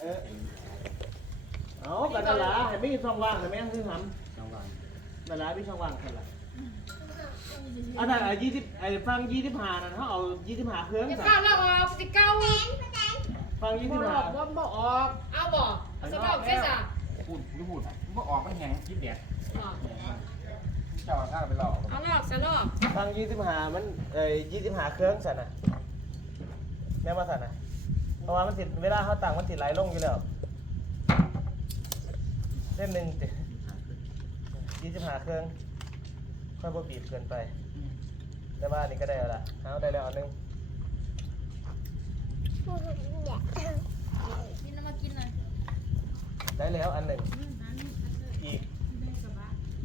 เออเอากันนั่นล่ะให้มีช่องว่างนะแม่คือหจังหวะำนั่นล่ะมีช่องว่างกันล่ะอันนั้นไอ้ยี่สิบไอ้ฟังยี่สิบห้านั่นเขาเอายี่สิบห้าเครื่องจะสั่เข้าแล้วออกสิเก้าฟังยี่บ่สิบอห้าอกบ่บ่ออกเอาบ่เอาสำหรับเฟซ่าพูดพูดบ่ออกมันแห้งคิดแดดอ๋อเจ้าข้าไปหลอกเอาลอกซะลอกฟังยี่สิบห้ามันเอ้ยี่สิบห้าเครื่องสั่นน่ะแม่มาสั่นน่ะ เพราะว่ามันติดเวลาเขาต่างมันติดไหลลงอยู่แล้วเส้นหนึ่งติดยี่สิบห้าเครื่องค่อยบ่บีบเกินไป แต่ว่าอันนี้ก็ได้แล้วล่ะเอาได้แล้วอันหนึงกินน้ำมากินเลยได้แล้วอันหนึ่งอีก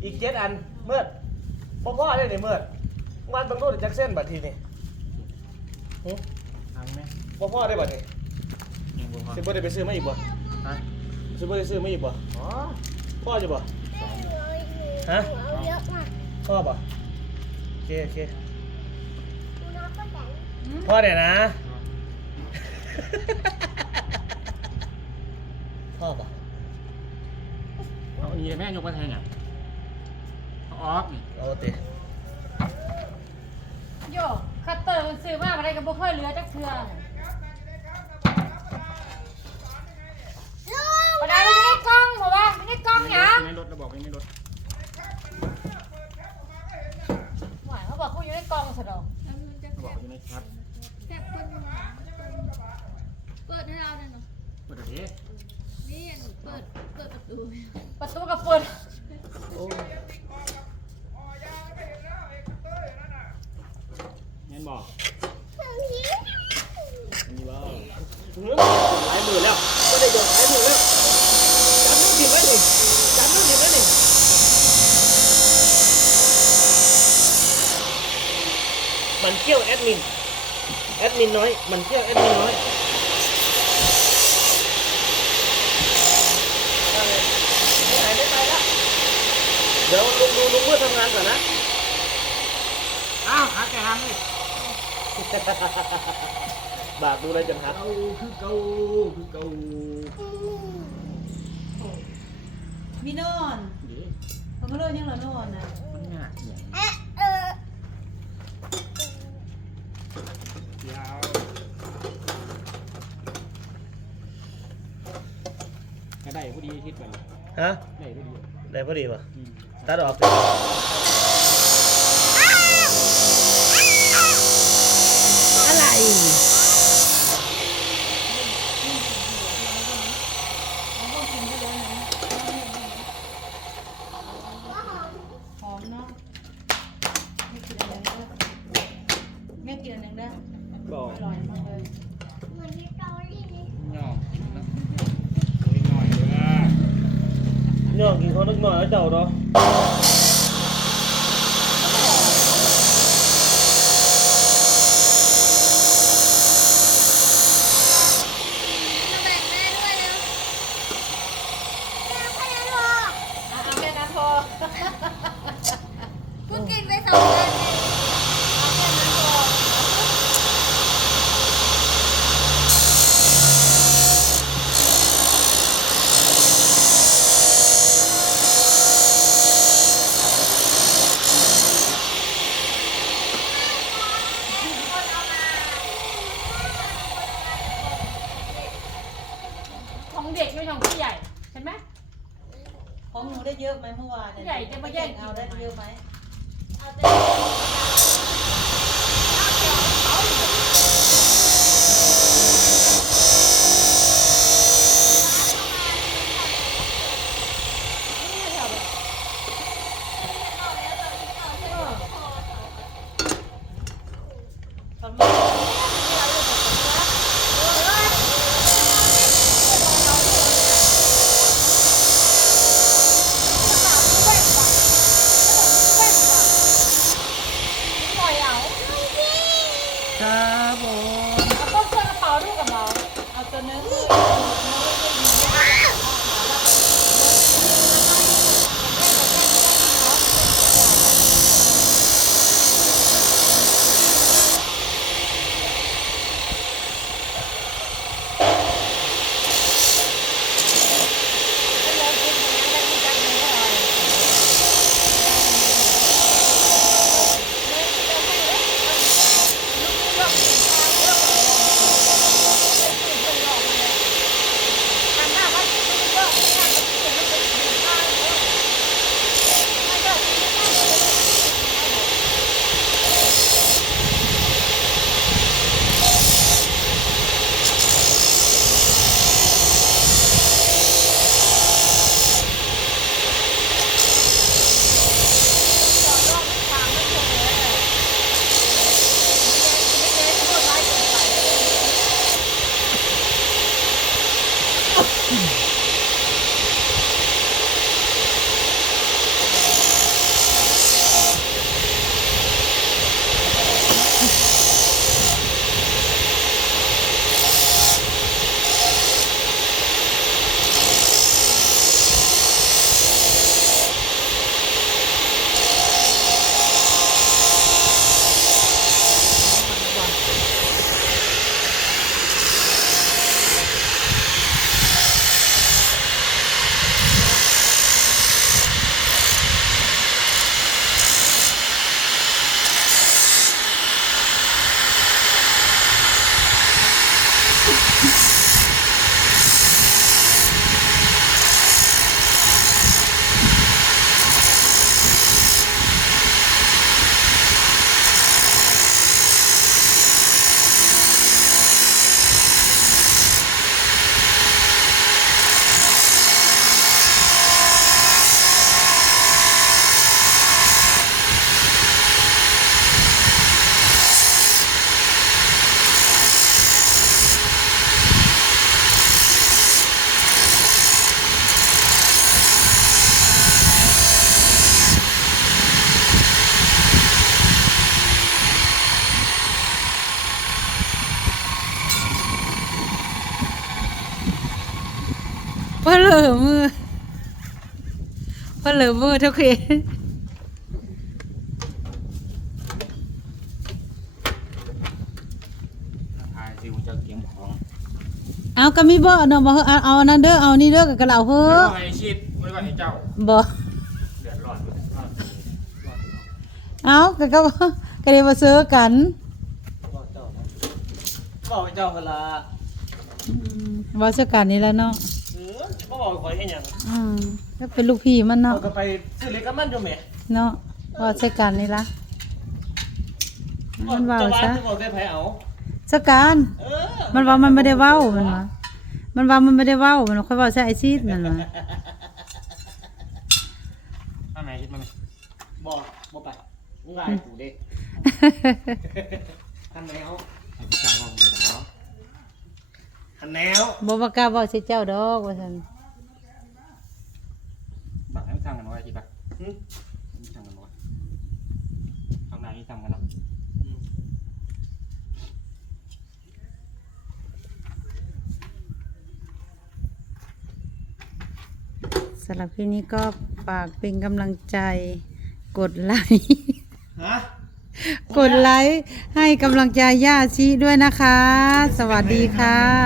อีกเจ็ดอันเมื่อพ่อพ่อได้เนี่ยเมื่อวันบางรูดจักเส้นบัดทีนี่หึทางไหมพ่อพ่อได้บัดนี่ยัง บ่พอสิบ่ได้ไปซื้อมาอีกบ่ฮะสิบ่ได้ซื้อมาอีกบ่อ๋อพ่อจะบ่ฮะพ่อบ่โอเคโอเคพ่อเนี่ยนะ พ่อบ่เอาอีแม่ยกมาแทนอะเอาออกเอาติโยคัตเตอร์มันซื้อมาอะไรก็บ่ค่อยเหลือจักเทื่อปะดาอยู่ในกล่องบ่ว่าอยู่ในกล่อ งหยังในรถเราบอกในรถหมายเขาบอกเขาอยู่ในกองซะดอกเราบอกอยู่ในครับแซ่บคนเปิดให้เราหน่อยเนาะเปิดเดี๋ยวนี่เปิด เปิดประตูประตูก็เปิดโอ้เงี้ยบอกมีบ่หลายหมือแล้วบ่ได้โดนหลายหมือแล้วจับมือดิดไว้นี่ มันเกี่ยวแอดมิน แอดมินน้อย มันเกี่ยวแอดมินน้อยไปไหนไม่ไปแล้วเดี๋ยวลุงดูลุงเพื่อทำงานก่อนนะ อ้าวหาแกทำเลยบาทดูอะไรจังครับเก่าคือเก่าคือเก่า มีนอนเดี๋ยวเขาก็เลยยังเหรอนอนนะมันยากอย่างยาวก็ได้พอดีคิดไปเลยฮะได้พอดีได้พอดีป่ะอืม ตัดออกสิอะไร หอมเนาะไม่กินอะไรเด้อแม่กินอันหนึงเด้อ บอก อร่อยมากเลย งอกนะนิดหน่อยเลยนะ ย่องกินเขานึกหน่อยแล้วเจ้าเนาะแม่ด้วยนะเอาเอาแค่นั้นพอ กูกินไปสองอันเนี่ย ของเด็กไม่ของผู้ใหญ่ใช่ไหม ของหนูได้ เยอะไหมเมื่อวานเนี่ยใหญ่จะมาแย่งกิน เอาได้เยอะไหม เอาแต่ ครับผม เอาต้นเสื้อกระเป๋าด้วยกับเราเอาตัวนึง อเหลือมือเพื่อเหลือมือทุกทีถ่ายซิวจะเก็บของเอาก็มีบ่เนาะบ่เอาเอาอันนั้นเด้อเอานี่เด้อกับกระเหล่าเฮ้ไม่อว่าให้ชิดไม่ว่าให้เจ้าบ่เดือดร้อนเลยร้อนเลยร้อนเลยเอาก็ก็ก็เลยมาซื้อกันบอกเจ้านะบอกเจ้าเวลาอืมบ่ซื้อกันนี่แหล้วเนาะ เออบ่บอกคอยให้หยังอืมก็เป็นลูกพี่มันเอาเนาะก็ไปซื้อเล็กกับมันอยู่แหมเนาะบ่ซื้อกันนี่ล่ะมันเว้าจะว่าซะจะบอกได้ไผเอาซื้อกันเออมันว่ามันไม่ได้เว้ามันว่ามันว่ามันไม่ได้เว้ามันค่อยเว้าใส่ไอซีดมันว่าข้างในชิดมั้ยบอกบอกไปง่ายกูเด้ คันแนวให้พี่ชายบอกผมด้วยเนาะ คันแนวบ่ว่ากล้าเว้าใส่เจ้าดอกว่าซั่นบังให้มันสั่งกันไว้จิบักหึมันสั่งกันไว้ข้างในนี่สั่งกันเนาะอืมสำหรับคลิปนี้ก็ฝากเป็นกำลังใจกดไลค์ ฮะกดไลค์ให้กำลังใจย่าชีด้วยนะคะ สวัสดีค่ะ